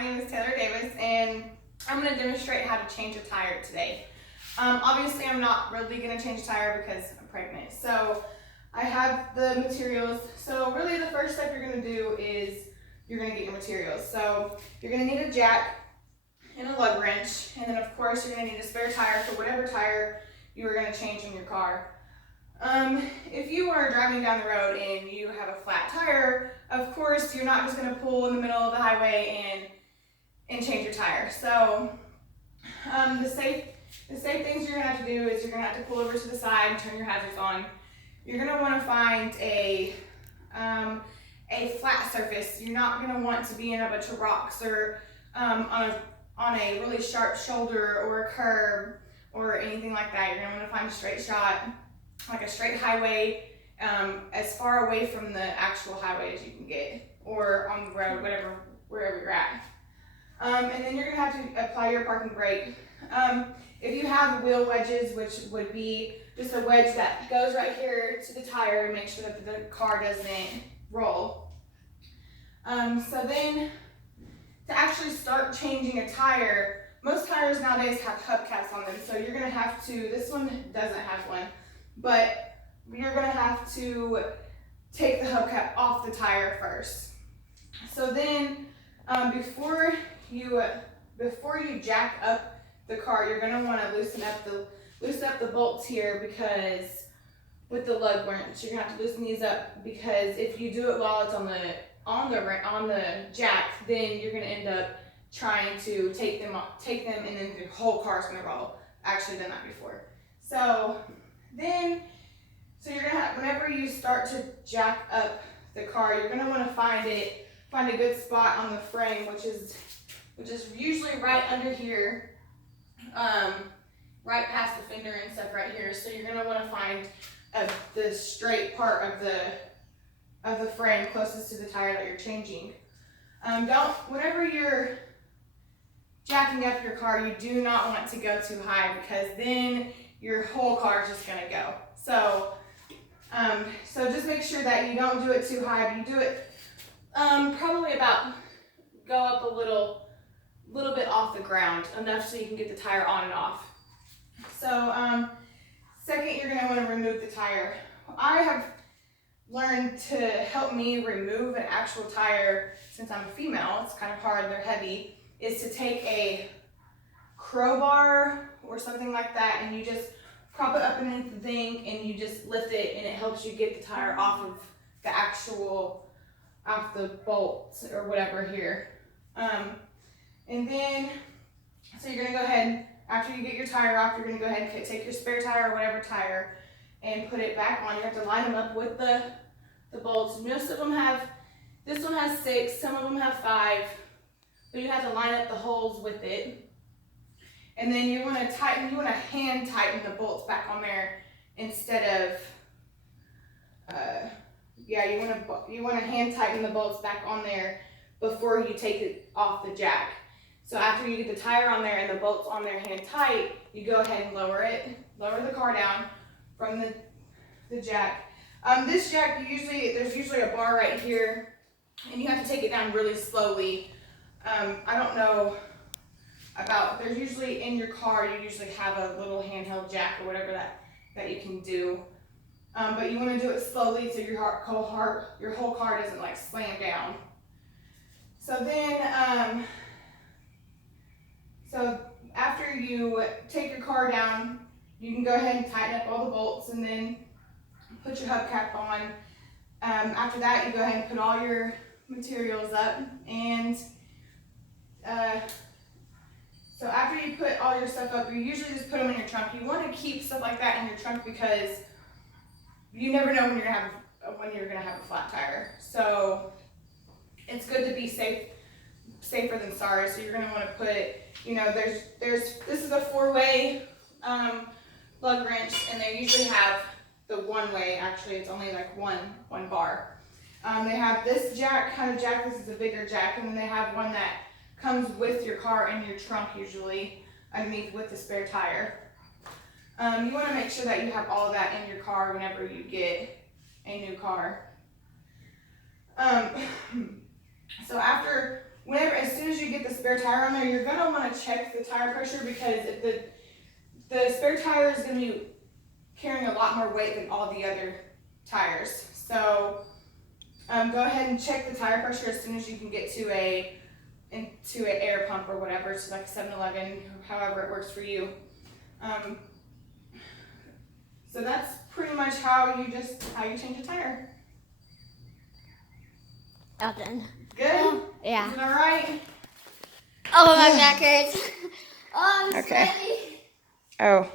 my name is Taylor Davis, and I'm going to demonstrate how to change a tire today. Obviously, I'm not really going to change a tire because I'm pregnant. So I have the materials. So really the first step you're going to do is you're going to get your materials. So you're going to need a jack and a lug wrench, and then of course you're going to need a spare tire for whatever tire you are going to change in your car. If you are driving down the road and you have a flat tire, of course you're not just going to pull in the middle of the highway and change your tire. So the safe things you're going to have to do is you're going to have to pull over to the side, turn your hazards on. You're going to want to find a flat surface. You're not going to want to be in a bunch of rocks or on a really sharp shoulder or a curb or anything like that. You're going to want to find a straight shot, like a straight highway, as far away from the actual highway as you can get, or on the road, wherever you're at. And then you're going to have to apply your parking brake. If you have wheel wedges, which would be just a wedge that goes right here to the tire and make sure that the car doesn't roll. So then, to actually start changing a tire, most tires nowadays have hubcaps on them, so you're going to have to, this one doesn't have one, but you're going to have to take the hubcap off the tire first. So then, before you jack up the car, you're going to want to loosen up the bolts here, because with the lug wrench, you're going to have to loosen these up, because if you do it while it's on the jack, then you're going to end up trying to take them and then the whole car's going to roll. I've actually done that before. So you're going to have, whenever you start to jack up the car, you're going to want to find a good spot on the frame, which is usually right under here, right past the fender and stuff right here. So you're going to want to find the straight part of the frame closest to the tire that you're changing. Whenever you're jacking up your car, you do not want to go too high, because then your whole car is just going to go. So just make sure that you don't do it too high, but you do it probably about, go up a little bit off the ground, enough so you can get the tire on and off. So second, you're going to want to remove the tire. I have learned to help me remove an actual tire, since I'm a female, it's kind of hard, they're heavy, is to take a crowbar or something like that, and you just prop it up underneath the thing and you just lift it, and it helps you get the tire off of the bolts or whatever here. And then, so you're going to go ahead, after you get your tire off, you're going to go ahead and take your spare tire or whatever tire and put it back on. You have to line them up with the bolts. Most of them have, this one has 6, some of them have 5, but you have to line up the holes with it. And then you want to hand tighten the bolts back on there instead of, you want to hand tighten the bolts back on there before you take it off the jack. So after you get the tire on there and the bolts on there hand tight, you go ahead and lower the car down from the jack. This jack, there's usually a bar right here, and you have to take it down really slowly. I don't know there's usually in your car, you usually have a little handheld jack or whatever that you can do. But you want to do it slowly so your whole car doesn't like slam down. So then, so after you take your car down, you can go ahead and tighten up all the bolts and then put your hubcap on. After that, you go ahead and put all your materials up, and so after you put all your stuff up, you usually just put them in your trunk. You want to keep stuff like that in your trunk, because you never know when you're gonna have a flat tire. So it's good to be safer than sorry. So you're gonna want to put, this is a 4-way lug wrench, and they usually have the 1-way. Actually, it's only like one bar. They have this kind of jack. This is a bigger jack, and then they have one that comes with your car in your trunk, usually underneath with the spare tire. You want to make sure that you have all of that in your car whenever you get a new car. So after as soon as you get the spare tire on there, you're gonna want to check the tire pressure, because if the spare tire is gonna be carrying a lot more weight than all the other tires. So go ahead and check the tire pressure as soon as you can get to an air pump or whatever, so like a 7-Eleven, however it works for you. So that's pretty much how you change a tire. All done. Good? Yeah. Is it all right? Oh, my back hurts. Oh, I'm Okay. sweaty. Oh.